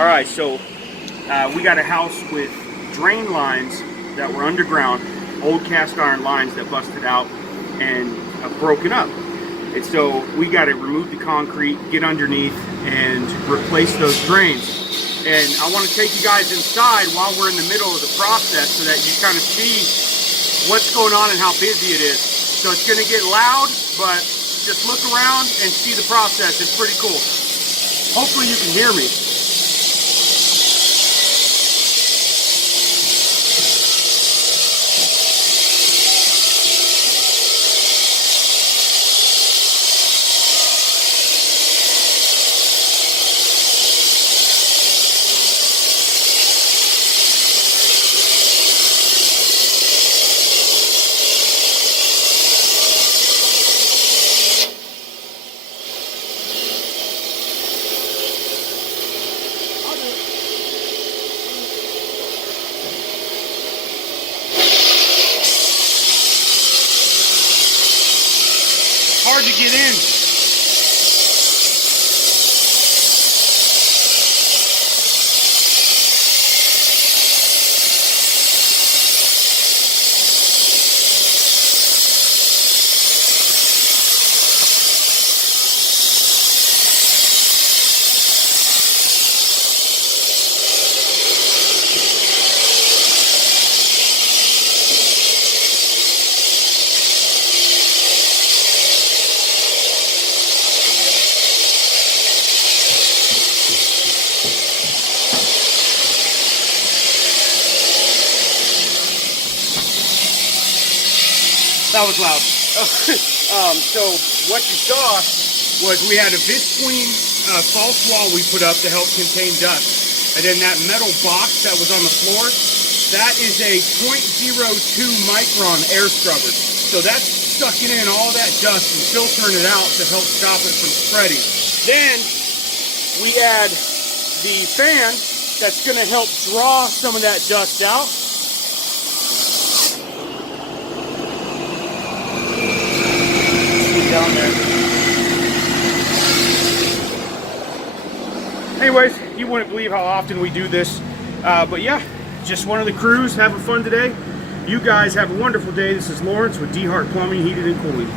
All right, so we got a house with drain lines that were underground, old cast iron lines that busted out and broken up. And so we got to remove the concrete, get underneath, and replace those drains. And I want to take you guys inside while we're in the middle of the process so that you kind of see what's going on and how busy it is. So it's going to get loud, but just look around and see the process. It's pretty cool. Hopefully you can hear me. Hard to get in. That was loud. So what you saw was we had a visqueen false wall we put up to help contain dust. And then that metal box that was on the floor, that is a 0.02 micron air scrubber. So that's sucking in all that dust and filtering it out to help stop it from spreading. Then we add the fan that's going to help draw some of that dust out. Down there. Anyways, you wouldn't believe how often we do this, but yeah, just one of the crews having fun today. You guys have a wonderful day. This is Lawrence with DeHart Plumbing, Heated and Cooling.